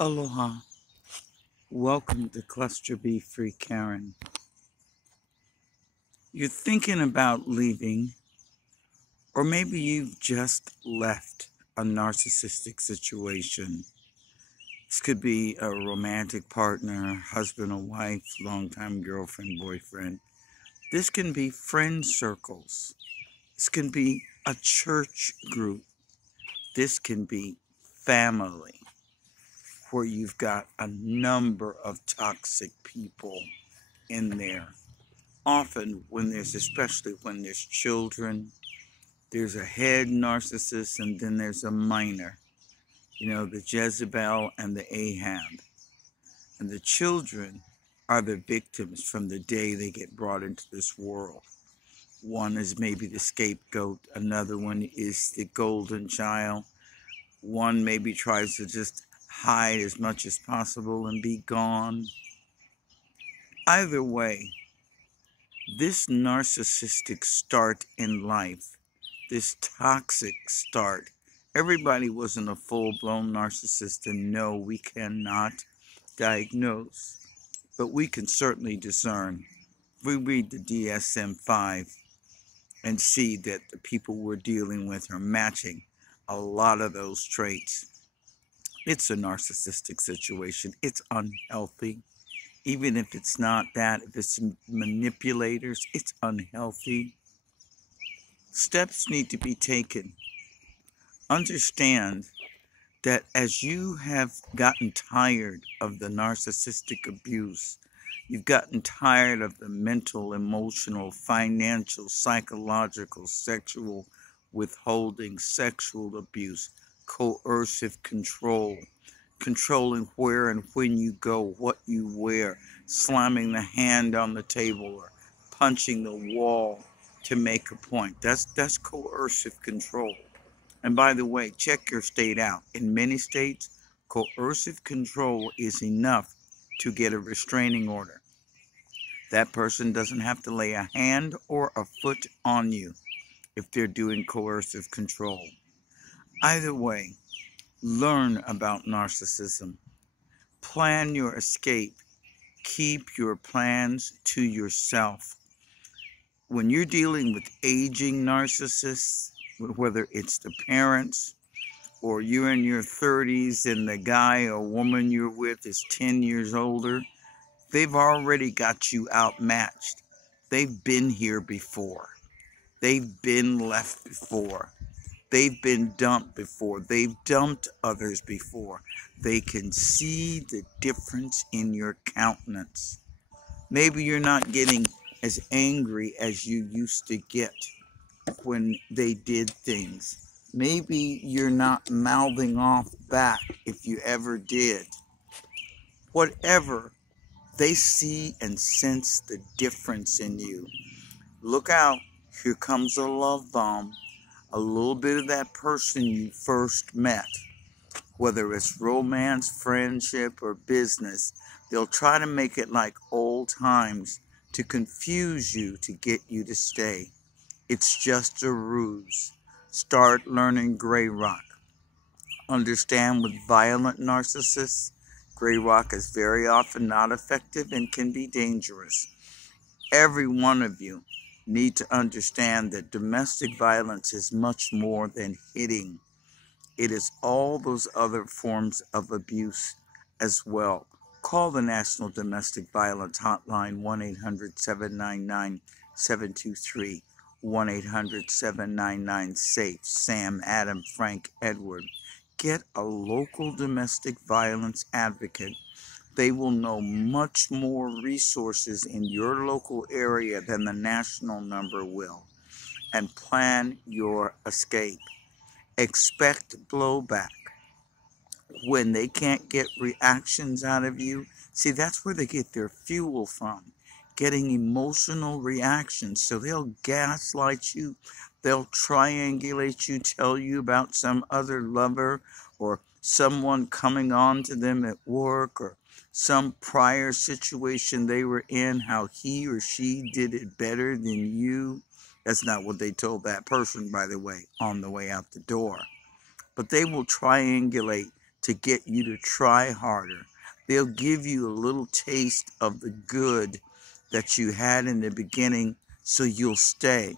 Aloha. Welcome to Cluster B Free Karen. You're thinking about leaving, or maybe you've just left a narcissistic situation. This could be a romantic partner, husband or wife, longtime girlfriend, boyfriend. This can be friend circles. This can be a church group. This can be family, where you've got a number of toxic people in there. Often especially when there's children, there's a head narcissist and then there's a minor. The Jezebel and the Ahab. And the children are the victims from the day they get brought into this world. One is maybe the scapegoat. Another one is the golden child. One maybe tries to just hide as much as possible and be gone. Either way, this narcissistic start in life, this toxic start, everybody wasn't a full-blown narcissist, and no, we cannot diagnose, but we can certainly discern. We read the DSM-5 and see that the people we're dealing with are matching a lot of those traits. It's a narcissistic situation. It's unhealthy. Even if it's not that, if it's manipulators, it's unhealthy. Steps need to be taken. Understand that as you have gotten tired of the narcissistic abuse, you've gotten tired of the mental, emotional, financial, psychological, sexual withholding, sexual abuse, coercive control, controlling where and when you go, what you wear, slamming the hand on the table or punching the wall to make a point. That's coercive control. And by the way, check your state out. In many states, coercive control is enough to get a restraining order. That person doesn't have to lay a hand or a foot on you if they're doing coercive control. Either way, learn about narcissism. Plan your escape. Keep your plans to yourself. When you're dealing with aging narcissists, whether it's the parents or you're in your 30s and the guy or woman you're with is 10 years older, they've already got you outmatched. They've been here before. They've been left before. They've been dumped before. They've dumped others before. They can see the difference in your countenance. Maybe you're not getting as angry as you used to get when they did things. Maybe you're not mouthing off back if you ever did. Whatever, they see and sense the difference in you. Look out. Here comes a love bomb. A little bit of that person you first met, whether it's romance, friendship, or business, they'll try to make it like old times to confuse you, to get you to stay. It's just a ruse. Start learning Grey Rock. Understand with violent narcissists, Grey Rock is very often not effective and can be dangerous. Every one of you need to understand that domestic violence is much more than hitting. It is all those other forms of abuse as well. Call the National Domestic Violence Hotline, 1-800-799-723, 1-800-799-SAFE, Sam, Adam, Frank, Edward. Get a local domestic violence advocate. They will know much more resources in your local area than the national number will. And plan your escape. Expect blowback. When they can't get reactions out of you, see, that's where they get their fuel from. Getting emotional reactions. So they'll gaslight you. They'll triangulate you, tell you about some other lover or someone coming on to them at work or some prior situation they were in, how he or she did it better than you. That's not what they told that person, by the way, on the way out the door. But they will triangulate to get you to try harder. They'll give you a little taste of the good that you had in the beginning so you'll stay.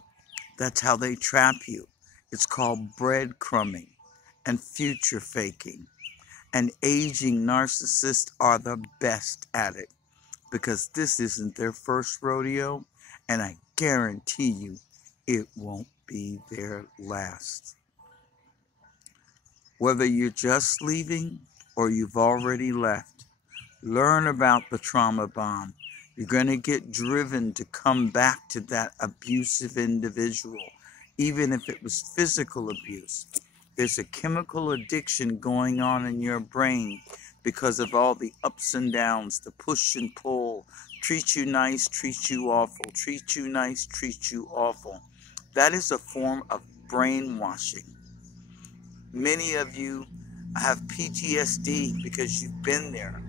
That's how they trap you. It's called breadcrumbing and future faking. And aging narcissists are the best at it because this isn't their first rodeo, and I guarantee you it won't be their last. Whether you're just leaving or you've already left, learn about the trauma bond. You're going to get driven to come back to that abusive individual, even if it was physical abuse. There's a chemical addiction going on in your brain because of all the ups and downs, the push and pull, treat you nice, treat you awful, treat you nice, treat you awful. That is a form of brainwashing. Many of you have PTSD because you've been there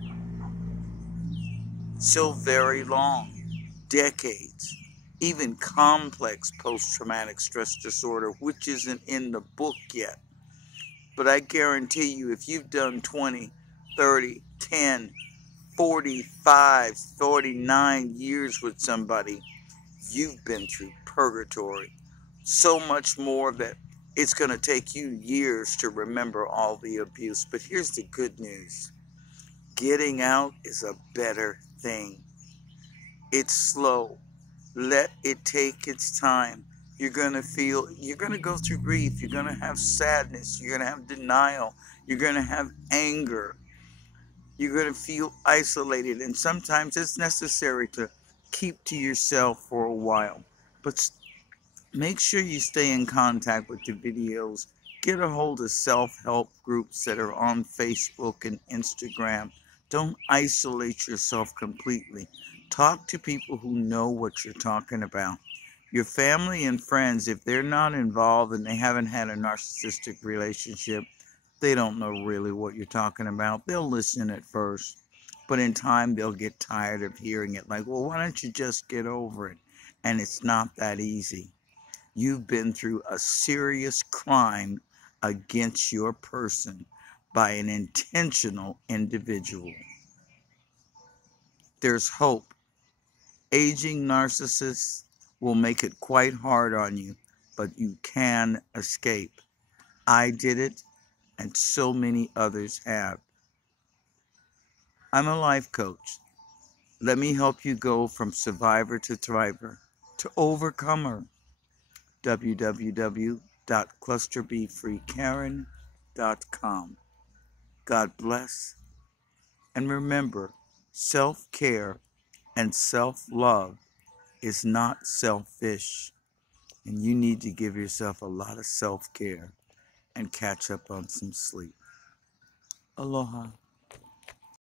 so very long, decades, even complex post-traumatic stress disorder, which isn't in the book yet. But I guarantee you, if you've done 20, 30, 10, 45, 49 years with somebody, you've been through purgatory. So much more that it's going to take you years to remember all the abuse. But here's the good news. Getting out is a better thing. It's slow. Let it take its time. You're going to go through grief. You're going to have sadness. You're going to have denial. You're going to have anger. You're going to feel isolated. And sometimes it's necessary to keep to yourself for a while. But make sure you stay in contact with the videos. Get a hold of self-help groups that are on Facebook and Instagram. Don't isolate yourself completely. Talk to people who know what you're talking about. Your family and friends, if they're not involved and they haven't had a narcissistic relationship, they don't know really what you're talking about. They'll listen at first, but in time they'll get tired of hearing it. Like, well, why don't you just get over it? And it's not that easy. You've been through a serious crime against your person by an intentional individual. There's hope. Aging narcissists will make it quite hard on you, but you can escape. I did it, and so many others have. I'm a life coach. Let me help you go from survivor to thriver, to overcomer. www.clusterbfreekaren.com. God bless. And remember, self-care and self-love is not selfish. And you need to give yourself a lot of self-care and catch up on some sleep. Aloha.